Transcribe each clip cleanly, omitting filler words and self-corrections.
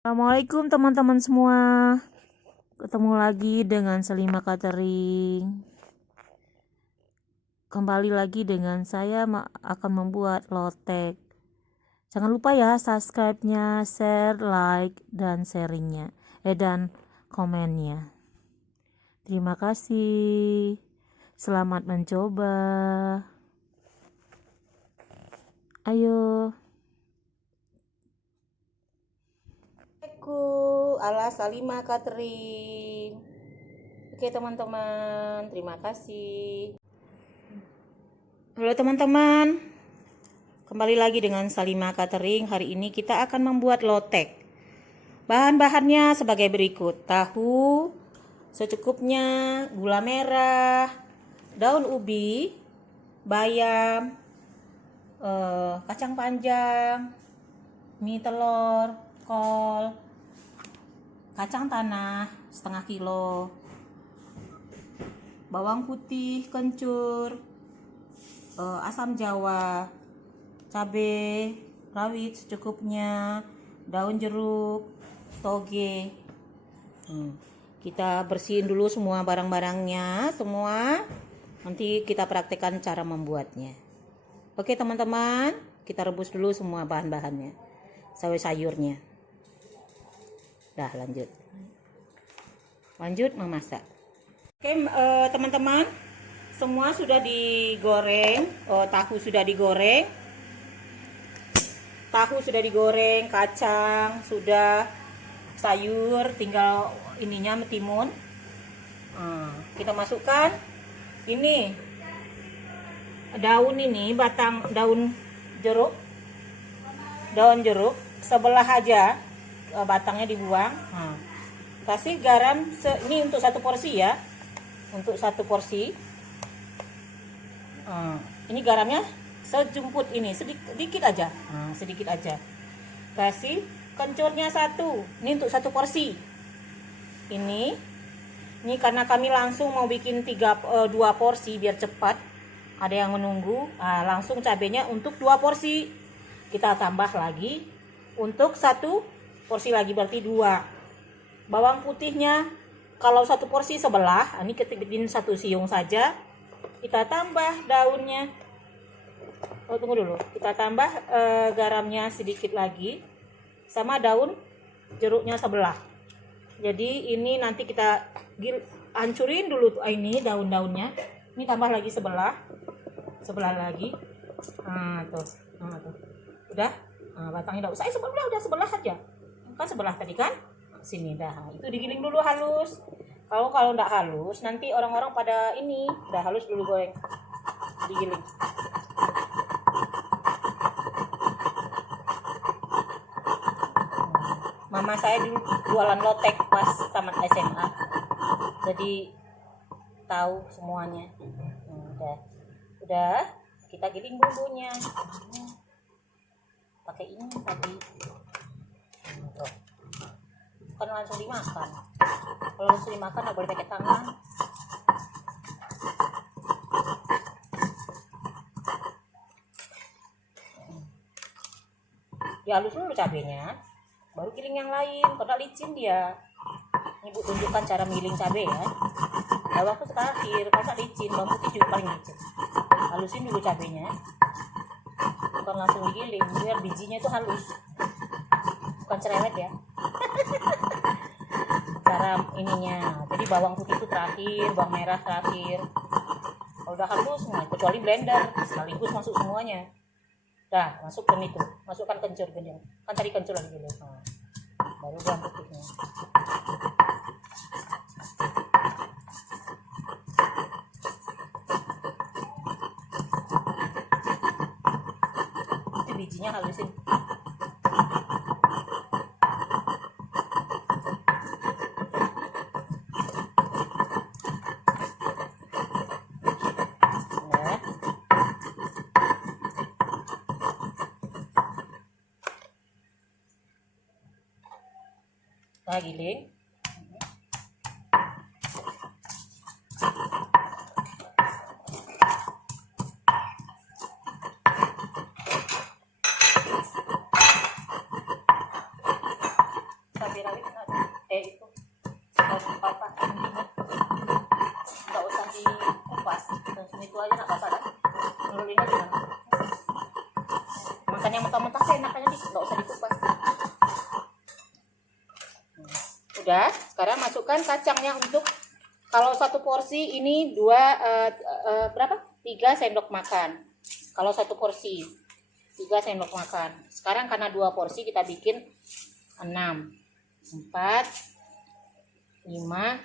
Assalamualaikum teman-teman semua. Ketemu lagi dengan Selima Catering. Kembali lagi dengan saya akan membuat lotek. Jangan lupa ya subscribe-nya, share, like, dan sharing-nya. Dan komennya. Terima kasih. Selamat mencoba. Ayo. Ala Salima Catering. Oke teman-teman, terima kasih. Halo teman-teman, kembali lagi dengan Salima Catering. Hari ini kita akan membuat lotek. Bahan-bahannya sebagai berikut: tahu secukupnya, gula merah, daun ubi, bayam, kacang panjang, mie telur, kol, kacang tanah setengah kilo, bawang putih kencur, asam jawa, cabai rawit secukupnya, daun jeruk, toge. Kita bersihin dulu semua barang-barangnya semua. Nanti kita praktekkan cara membuatnya. Oke teman-teman, kita rebus dulu semua bahan-bahannya, sayur-sayurnya. Dah lanjut memasak. Oke teman-teman, semua sudah digoreng. Tahu sudah digoreng, kacang sudah, sayur tinggal ininya metimun. Kita masukkan ini daun, ini batang daun jeruk sebelah aja, batangnya dibuang. Kasih garam ini untuk satu porsi ya, ini garamnya sejumput ini, sedikit aja. Kasih kencurnya satu, ini untuk satu porsi. Ini karena kami langsung mau bikin 2 porsi biar cepat, ada yang menunggu. Langsung cabenya untuk 2 porsi. Kita tambah lagi untuk 1 porsi lagi, berarti 2. Bawang putihnya kalau 1 porsi sebelah, ini kita bikin 1 siung saja. Kita tambah daunnya. Tunggu dulu. Kita tambah garamnya sedikit lagi, sama daun jeruknya sebelah. Jadi ini nanti kita hancurin dulu ini daun-daunnya. Ini tambah lagi sebelah lagi. Tuh. Udah. Batangnya udah usai, udah sebelah aja. Kan sebelah tadi kan? Sini dah. Itu digiling dulu halus. Kalau enggak halus, nanti orang-orang pada ini udah halus dulu goreng. Digiling. Mama saya dulu jualan lotek pas tamat SMA. Jadi tahu semuanya. Udah kita giling bumbunya. Pakai ini tadi. Bukan langsung dimakan. Kalau langsung dimakan nggak boleh pakai tangan. Dihalus dulu cabenya, baru giling yang lain. Karena licin dia. Ini Bu tunjukkan cara giling cabai ya. Waktu terakhir karena licin, bawang putih juga paling licin. Halusin dulu cabenya. Bukan langsung digiling, biar bijinya itu halus. Bukan cerewet ya. Cara ininya, jadi bawang putih itu terakhir, bawang merah terakhir. Kalau udah halus semua, kecuali blender sekaligus masuk semuanya. Dah masukkan itu, masukkan kencur gede, kan tadi kencur lagi dulu. Baru bawang putihnya. Itu bijinya halusin. Giling. cabai rawit itu apa nggak usah dikupas, langsung itu aja nggak apa-apa kan. Ngelulinnya gimana? Makan yang mentah-mentah sih enaknya nggak usah dikupas. Udah, sekarang masukkan kacangnya. Untuk kalau satu porsi ini berapa? 3 sendok makan. Kalau satu porsi 3 sendok makan. Sekarang karena 2 porsi kita bikin 6, 4, 5,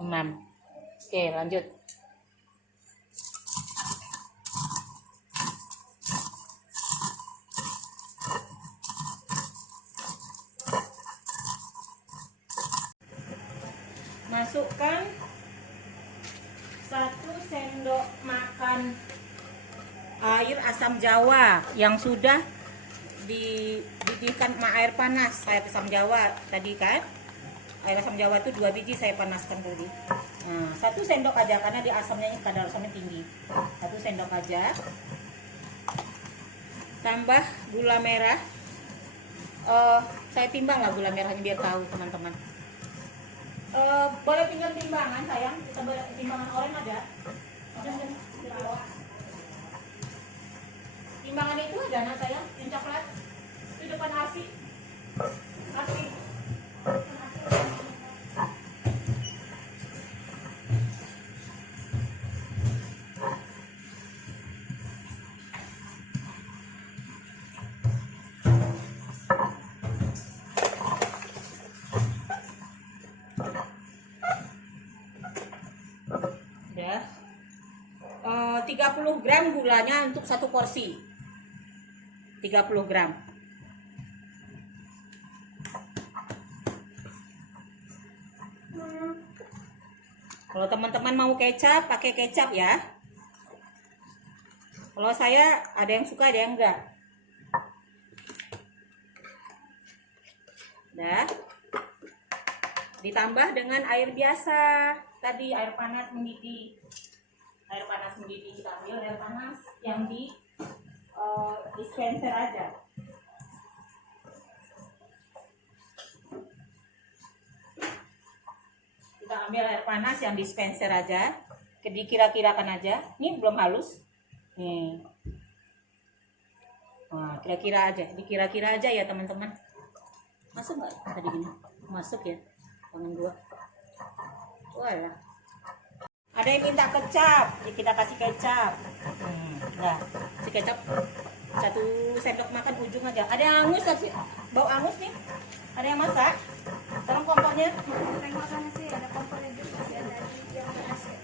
6. Oke, lanjut. Masukkan 1 sendok makan air asam jawa yang sudah dididihkan sama air panas. Air asam jawa tadi kan, air asam jawa itu 2 biji saya panaskan tadi. Nah, 1 sendok aja karena di asamnya ini kadar asamnya tinggi. 1 sendok aja. Tambah gula merah. Saya timbang lah gula merahnya biar tahu teman-teman. Boleh pinjam timbangan sayang, kita timbangan oranye ada. Timbangan itu ada nak sayang, yang coklat itu depan Arsi. Udah 30 gram gulanya untuk 1 porsi. 30 gram. Kalau teman-teman mau kecap, pakai kecap ya. Kalau saya ada yang suka, ada yang enggak. Udah. Ditambah dengan air biasa. Tadi air panas mendidih. Air panas mendidih, kita ambil air panas yang di dispenser aja. Kita ambil air panas yang dispenser aja. Dikira-kirakan aja. Ini belum halus. Nih. Nah, kira-kira aja. Dikira-kira aja ya teman-teman. Masuk nggak tadi gini? Masuk ya. Tangan gua. Walah. Ada yang minta kecap, ya kita kasih kecap. Nah, si kecap 1 sendok makan ujung aja. Ada yang angus sih, bau angus nih. Ada yang masak? Tolong kompornya. Tengok sana sih, ada kompornya juga sih, ada yang berasap.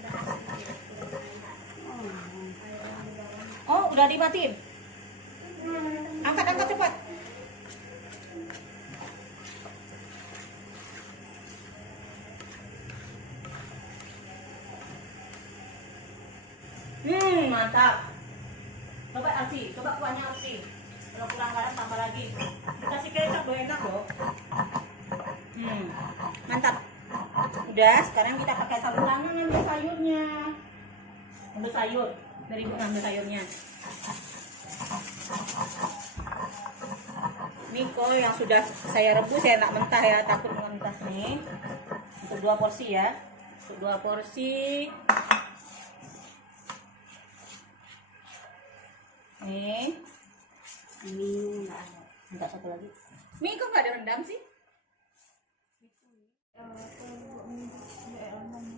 Oh, udah dimatiin. Angkat cepat. Mantap. Coba Arsi, coba kuahnya Arsi. Kalau kurang garam tambah lagi. Dikasih kecap loh, enak loh. Mantap. Udah, sekarang kita pakai sapu tangan ambil sayurnya. Ambil sayur. Dari ibu ambil sayurnya. Ini kol yang sudah saya rebus, saya enak mentah ya, takut mentah nih. Untuk 2 porsi ya. Untuk 2 porsi. Nih, Ini enggak ada. minta 1 lagi. Mie kok nggak ada rendam sih?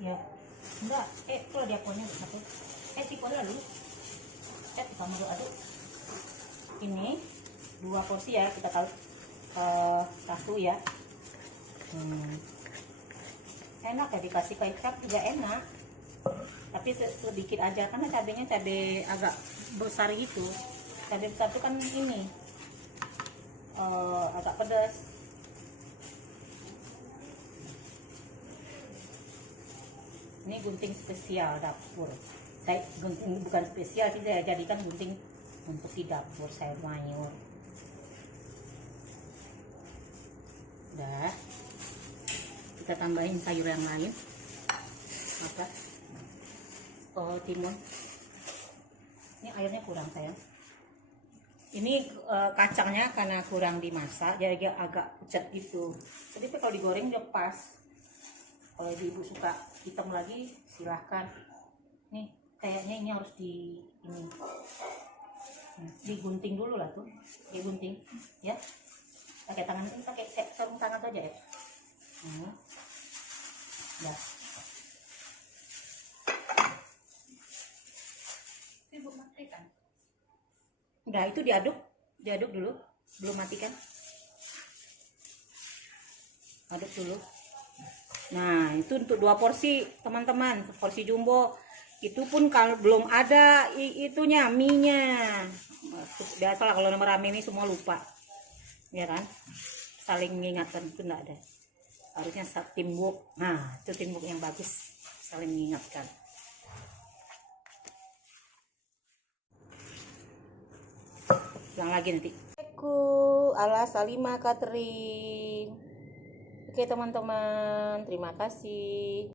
Ya, enggak. Kalau dia punya satu. Tipe dulu. Kita mau aduk. Ini 2 porsi ya, kita tahu 1 ya. Enak ya, dikasih kecap juga enak. Tapi sedikit aja karena cabenya cabai agak besar gitu. Cabai besar itu kan ini agak pedas. Ini gunting spesial dapur. Saya gunting bukan spesial sih, saya jadikan gunting untuk di dapur saya mayur. Udah, kita tambahin sayur yang lain. Apa? Timun. Ini airnya kurang sayang. Ini kacangnya karena kurang dimasak jadi agak pucat gitu. Jadi kalau digoreng udah pas. Kalau ibu suka hitam lagi silahkan. Nih kayaknya ini harus digunting dulu lah tuh, digunting ya. Pakai tangan, pakai sarung tangan aja ya. Ya. Ibu matikan. Udah itu diaduk dulu, belum matikan. Aduk dulu. Nah itu untuk 2 porsi teman-teman, porsi jumbo. Itu pun kalau belum ada itunya mie-nya. Biasalah kalau rame ini semua lupa, ya kan? Saling mengingatkan itu enggak ada. Harusnya teamwork. Nah itu teamwork yang bagus, saling mengingatkan. Ulang lagi nanti. Assalamualaikum ala Salima Catering. Oke teman-teman, terima kasih.